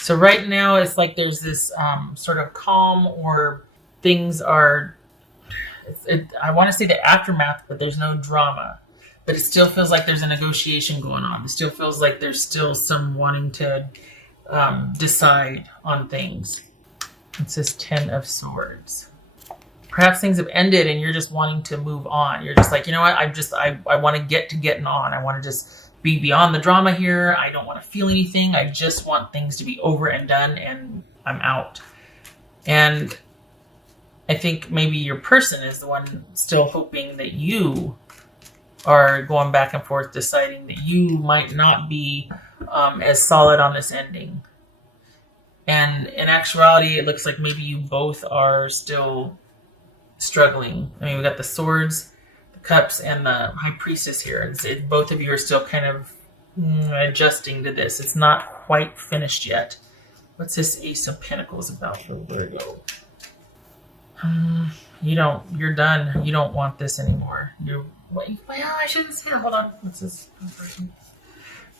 So right now it's like there's this sort of calm, or things are, I want to say the aftermath, but there's no drama. But it still feels like there's a negotiation going on. It still feels like there's still some wanting to decide on things. It says 10 of Swords. Perhaps things have ended and you're just wanting to move on. You're just like, you know what? I want to getting on. I want to just be beyond the drama here. I don't want to feel anything. I just want things to be over and done, and I'm out. And I think maybe your person is the one still hoping that you are going back and forth, deciding that you might not be as solid on this ending. And in actuality, it looks like maybe you both are still struggling. I mean, we got the Swords, the Cups, and the High Priestess here. Both of you are still kind of adjusting to this. It's not quite finished yet. What's this Ace of Pentacles about for Virgo? You're done. You don't want this anymore. Well, I shouldn't say it. Hold on. What's this?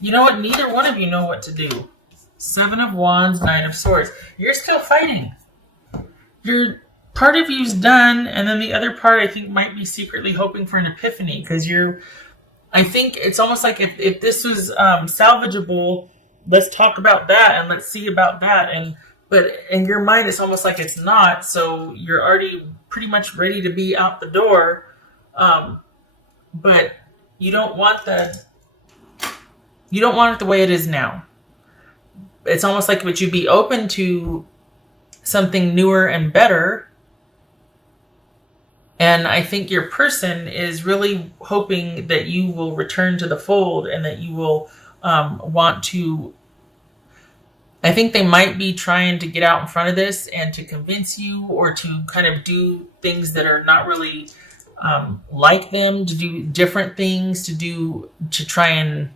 You know what? Neither one of you know what to do. 7 of Wands, 9 of Swords. You're still fighting. Part of you's done, and then the other part I think might be secretly hoping for an epiphany, because I think it's almost like if this was salvageable, let's talk about that and let's see about that. But in your mind, it's almost like it's not. So you're already pretty much ready to be out the door. But you don't want it the way it is now. It's almost like, would you be open to something newer and better? And I think your person is really hoping that you will return to the fold, and that you will want to. I think they might be trying to get out in front of this and to convince you, or to kind of do things that are not really like them, to do different things, to try and,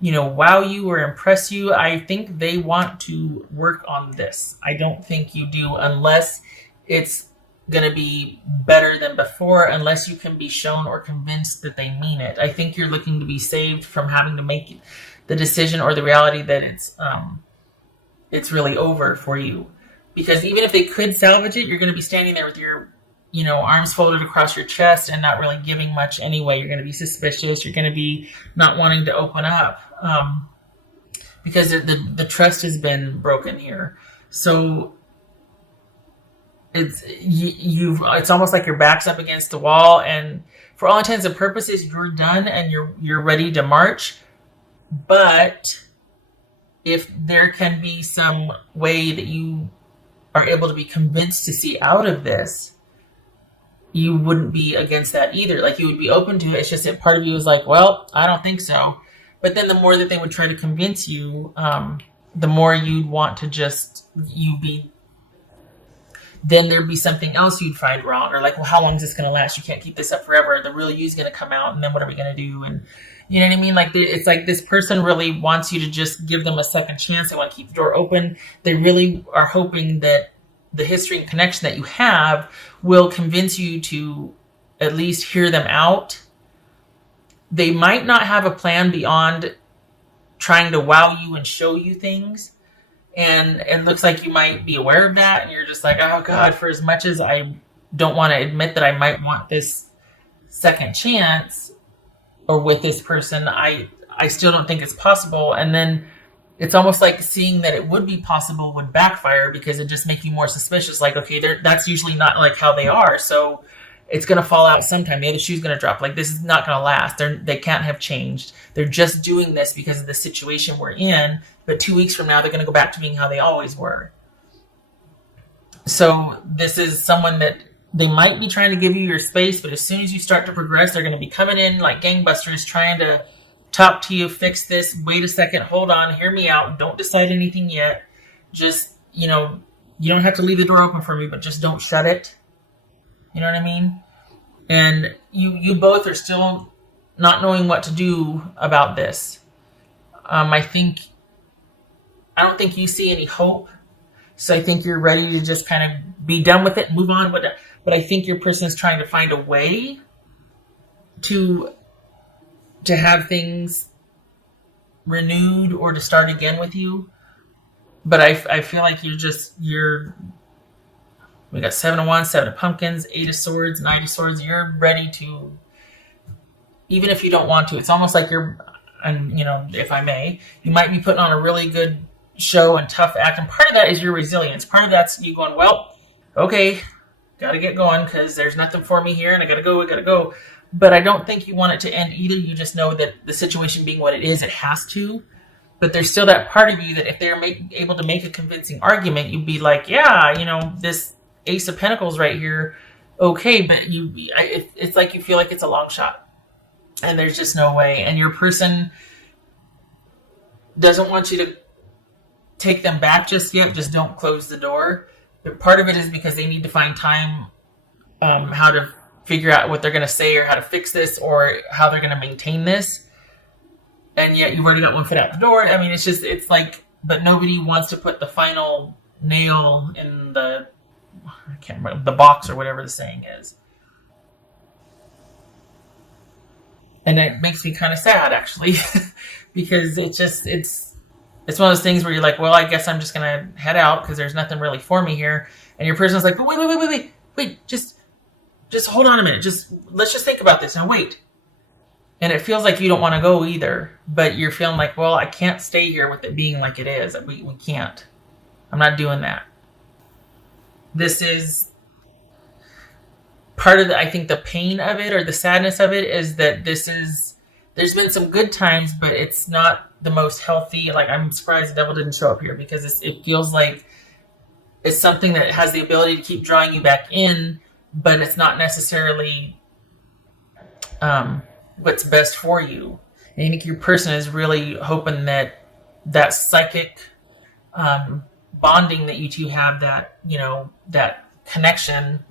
wow you or impress you. I think they want to work on this. I don't think you do, unless it's going to be better than before, unless you can be shown or convinced that they mean it. I think you're looking to be saved from having to make the decision or the reality that it's really over for you. Because even if they could salvage it, you're going to be standing there with your arms folded across your chest and not really giving much anyway. You're going to be suspicious. You're going to be not wanting to open up because the trust has been broken here. So it's almost like your back's up against the wall, and for all intents and purposes, you're done and you're ready to march. But if there can be some way that you are able to be convinced to see out of this, you wouldn't be against that either. Like, you would be open to it. It's just that part of you is like, well, I don't think so. But then the more that they would try to convince you, the more you'd want to then there'd be something else you'd find wrong. Or like, well, how long is this going to last? You can't keep this up forever. The real you's going to come out, and then what are we going to do? And you know what I mean? Like, it's like this person really wants you to just give them a second chance. They want to keep the door open. They really are hoping that the history and connection that you have will convince you to at least hear them out. They might not have a plan beyond trying to wow you and show you things. And it looks like you might be aware of that. And you're just like, oh God, for as much as I don't want to admit that I might want this second chance or with this person, I still don't think it's possible. And then it's almost like seeing that it would be possible would backfire, because it just makes you more suspicious. Like, okay, that's usually not like how they are. So it's going to fall out sometime. The other shoe's going to drop. Like, this is not going to last. They can't have changed. They're just doing this because of the situation we're in. But 2 weeks from now, they're going to go back to being how they always were. So this is someone that they might be trying to give you your space, but as soon as you start to progress, they're going to be coming in like gangbusters, trying to talk to you, fix this. Wait a second, hold on, hear me out. Don't decide anything yet. Just, you don't have to leave the door open for me, but just don't shut it. You know what I mean? And you both are still not knowing what to do about this. I don't think you see any hope. So I think you're ready to just kind of be done with it and move on with it. But I think your person is trying to find a way to have things renewed or to start again with you. But I feel like we got 7 of Wands, 7 of Pumpkins, 8 of Swords, 9 of Swords. You're ready to, even if you don't want to, it's almost like and if I may, you might be putting on a really good show and tough act. And part of that is your resilience. Part of that's you going, well, okay, got to get going because there's nothing for me here and I got to go. But I don't think you want it to end either. You just know that the situation being what it is, it has to. But there's still that part of you that if they're able to make a convincing argument, you'd be like, yeah, this Ace of Pentacles right here, okay, but it's like you feel like it's a long shot. And there's just no way. And your person doesn't want you to take them back just yet. Just don't close the door. But part of it is because they need to find time how to figure out what they're going to say or how to fix this or how they're going to maintain this. And yet you've already got one foot out the door. I mean, it's like, but nobody wants to put the final nail in I can't remember, the box or whatever the saying is. And it makes me kind of sad, actually, because it's one of those things where you're like, well, I guess I'm just going to head out because there's nothing really for me here. And your person's like, but wait, just hold on a minute. Let's just think about this. Now, wait. And it feels like you don't want to go either, but you're feeling like, well, I can't stay here with it being like it is. We can't. I'm not doing that. This is part of I think the pain of it or the sadness of it is that there's been some good times, but it's not the most healthy. Like, I'm surprised the devil didn't show up here because it feels like it's something that has the ability to keep drawing you back in, but it's not necessarily what's best for you. And I think your person is really hoping that psychic bonding that you two have, that connection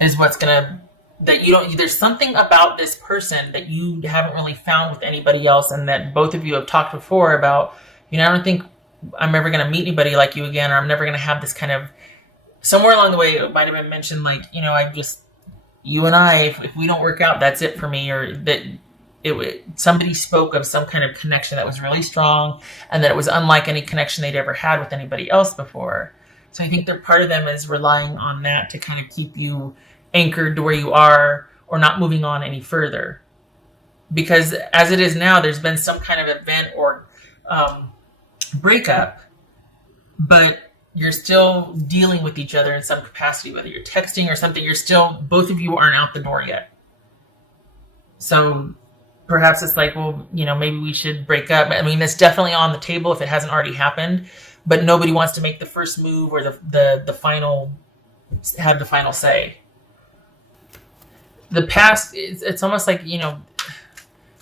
is what's gonna, there's something about this person that you haven't really found with anybody else, and that both of you have talked before about, I don't think I'm ever gonna meet anybody like you again, or I'm never gonna have this kind of, somewhere along the way it might have been mentioned like, you and I, if we don't work out, that's it for me, or that somebody spoke of some kind of connection that was really strong and that it was unlike any connection they'd ever had with anybody else before. So I think that part of them is relying on that to kind of keep you anchored to where you are or not moving on any further. Because as it is now, there's been some kind of event or breakup, but you're still dealing with each other in some capacity, whether you're texting or something, both of you aren't out the door yet. So perhaps it's like, well, maybe we should break up. I mean, it's definitely on the table if it hasn't already happened, but nobody wants to make the first move or the final say. The past, it's almost like,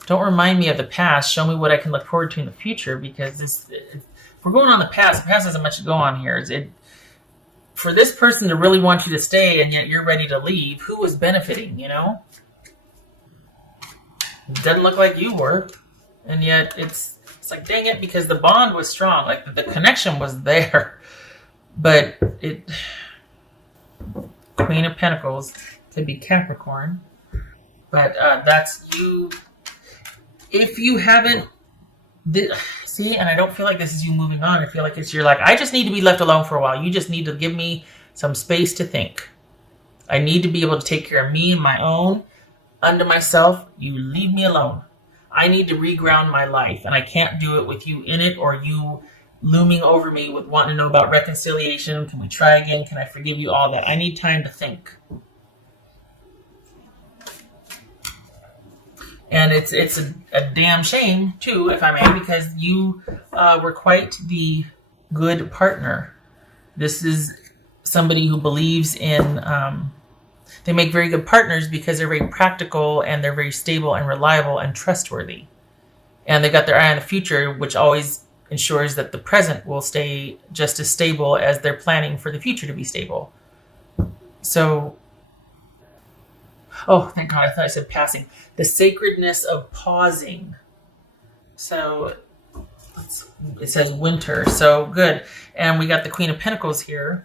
don't remind me of the past. Show me what I can look forward to in the future, because if we're going on the past hasn't much to go on here. For this person to really want you to stay and yet you're ready to leave, who was benefiting, It doesn't look like you were. And yet it's like, dang it, because the bond was strong. Like, the connection was there. But Queen of Pentacles could be Capricorn. But that's you. If you haven't... See, and I don't feel like this is you moving on. I feel like you're like, I just need to be left alone for a while. You just need to give me some space to think. I need to be able to take care of me and my own. Unto myself, you leave me alone. I need to reground my life, and I can't do it with you in it or you looming over me with wanting to know about reconciliation. Can we try again? Can I forgive you? All that. I need time to think. And it's a damn shame, too, if I may, because you were quite the good partner. This is somebody who believes in... they make very good partners because they're very practical and they're very stable and reliable and trustworthy. And they got their eye on the future, which always ensures that the present will stay just as stable as they're planning for the future to be stable. So... Oh, thank God, I thought I said passing. The sacredness of pausing. So, it says winter. So, good. And we got the Queen of Pentacles here.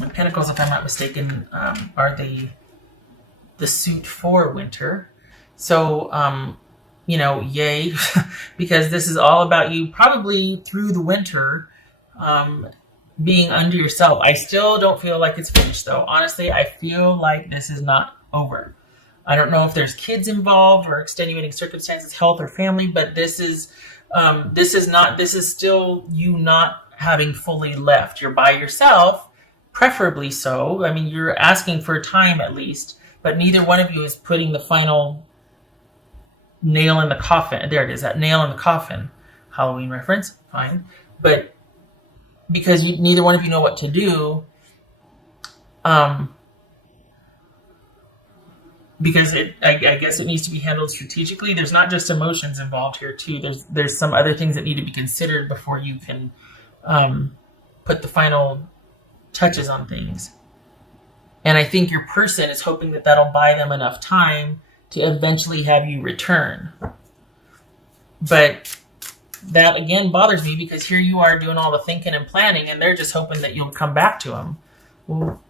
And Pentacles, if I'm not mistaken, are the suit for winter. So, yay, because this is all about you probably through the winter, being under yourself. I still don't feel like it's finished though. Honestly, I feel like this is not over. I don't know if there's kids involved or extenuating circumstances, health or family, but this is still you not having fully left. You're by yourself, preferably so. I mean, you're asking for time at least, but neither one of you is putting the final nail in the coffin. There it is, that nail in the coffin. Halloween reference, fine. But because neither one of you know what to do, because I guess it needs to be handled strategically. There's not just emotions involved here too. There's some other things that need to be considered before you can put the final touches on things. And I think your person is hoping that that'll buy them enough time to eventually have you return. But that again bothers me because here you are doing all the thinking and planning and they're just hoping that you'll come back to them. Well,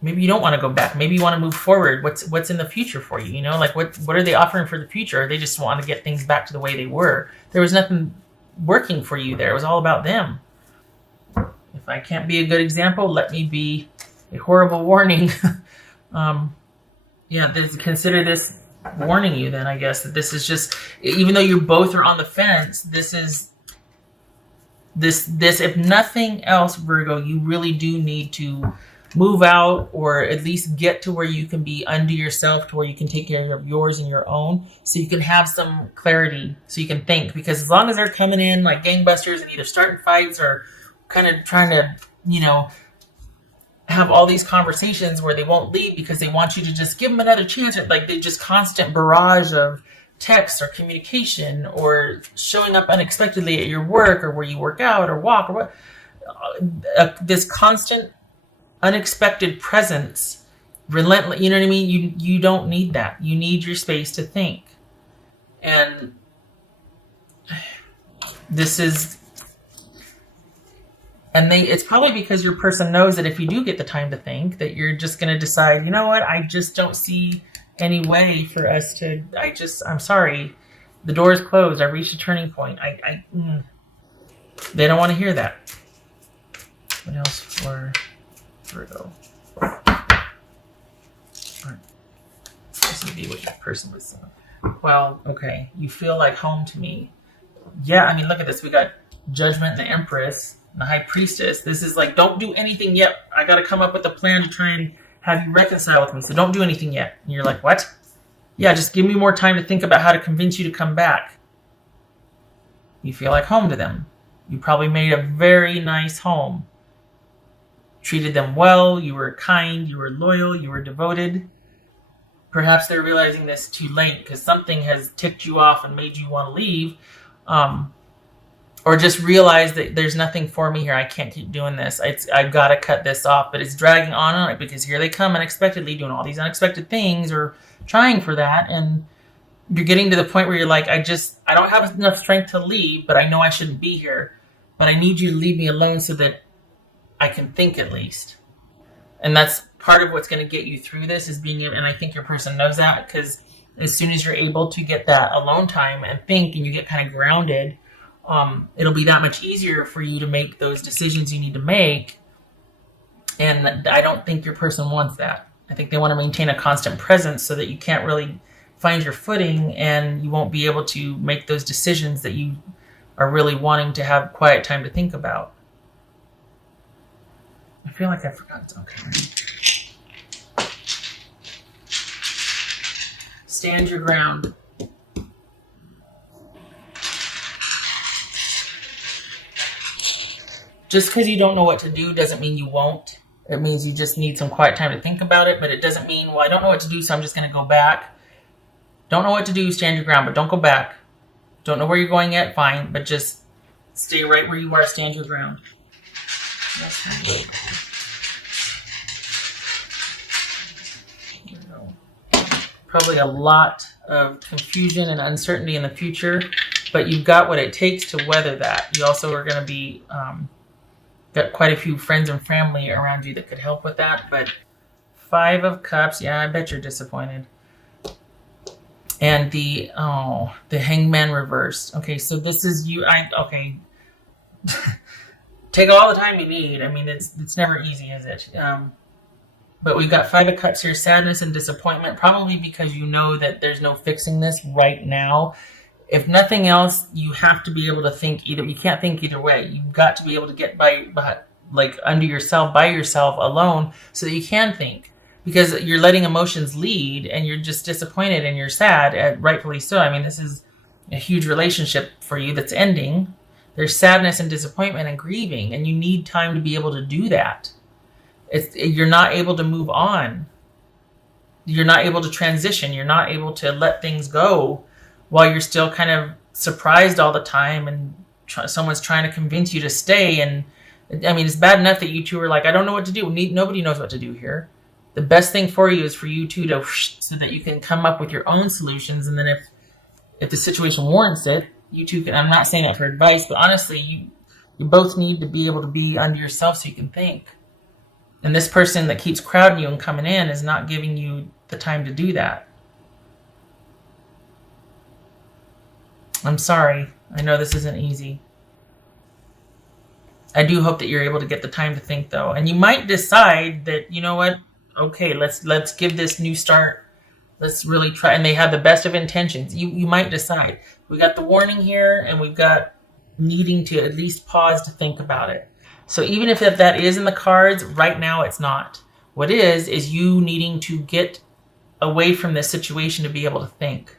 maybe you don't want to go back. Maybe you want to move forward. What's in the future for you? Like what are they offering for the future? Or they just want to get things back to the way they were. There was nothing working for you there. It was all about them. If I can't be a good example, let me be a horrible warning. Consider this warning you then, I guess, that this is just, even though you both are on the fence, this if nothing else, Virgo, you really do need to move out or at least get to where you can be under yourself, to where you can take care of yours and your own, so you can have some clarity, so you can think. Because as long as they're coming in like gangbusters and either starting fights or kind of trying to, have all these conversations where they won't leave because they want you to just give them another chance, or like they just constant barrage of texts or communication or showing up unexpectedly at your work or where you work out or walk or what, this constant unexpected presence, relentless, you know what I mean? You don't need that. You need your space to think. And it's probably because your person knows that if you do get the time to think, that you're just going to decide, you know what, I just don't see any way for us to, I'm sorry, the door is closed, I reached a turning point. They don't want to hear that. What else for Virgo? This would be what your person was saying. Well, okay, you feel like home to me. Yeah, I mean, look at this. We got Judgment and the Empress and the High Priestess. This is like, don't do anything yet. I got to come up with a plan to try and have you reconcile with me. So don't do anything yet. And you're like, what? Yeah, just give me more time to think about how to convince you to come back. You feel like home to them. You probably made a very nice home. Treated them well. You were kind. You were loyal. You were devoted. Perhaps they're realizing this too late because something has ticked you off and made you want to leave. Or just realize that there's nothing for me here. I can't keep doing this. I've got to cut this off. But it's dragging on because here they come unexpectedly doing all these unexpected things or trying for that. And you're getting to the point where you're like, I don't have enough strength to leave, but I know I shouldn't be here. But I need you to leave me alone so that I can think at least. And that's part of what's going to get you through this is being able, and I think your person knows that, because as soon as you're able to get that alone time and think and you get kind of grounded, it'll be that much easier for you to make those decisions you need to make. And I don't think your person wants that. I think they want to maintain a constant presence so that you can't really find your footing and you won't be able to make those decisions that you are really wanting to have quiet time to think about. I feel like I forgot. Okay. Stand your ground. Just because you don't know what to do doesn't mean you won't. It means you just need some quiet time to think about it, but it doesn't mean, well, I don't know what to do, so I'm just going to go back. Don't know what to do, stand your ground, but don't go back. Don't know where you're going yet, fine, but just stay right where you are, stand your ground. Probably a lot of confusion and uncertainty in the future, but you've got what it takes to weather that. You also are going to be got quite a few friends and family around you that could help with that. But 5 of Cups, yeah, I bet you're disappointed. And the Hangman reversed. Okay, so this is you. Okay. Take all the time you need. I mean, it's never easy, is it? But we've got Five of Cups here, sadness and disappointment, probably because you know that there's no fixing this right now. If nothing else, you have to be able to think either. You can't think either way. You've got to be able to get by like under yourself, by yourself, alone, so that you can think. Because you're letting emotions lead, and you're just disappointed and you're sad, and rightfully so. I mean, this is a huge relationship for you that's ending. There's sadness and disappointment and grieving, and you need time to be able to do that. You're not able to move on. You're not able to transition. You're not able to let things go while you're still kind of surprised all the time, and someone's trying to convince you to stay. And I mean, it's bad enough that you two are like, I don't know what to do. Nobody knows what to do here. The best thing for you is for you two to, so that you can come up with your own solutions. And then if the situation warrants it, you two can, I'm not saying that for advice, but honestly, you both need to be able to be under yourself so you can think. And this person that keeps crowding you and coming in is not giving you the time to do that. I'm sorry. I know this isn't easy. I do hope that you're able to get the time to think, though. And you might decide that, you know what? Okay, let's give this new start. Let's really try. And they have the best of intentions. You might decide. We got the warning here, and we've got needing to at least pause to think about it. So even if that is in the cards, right now it's not. What is you needing to get away from this situation to be able to think.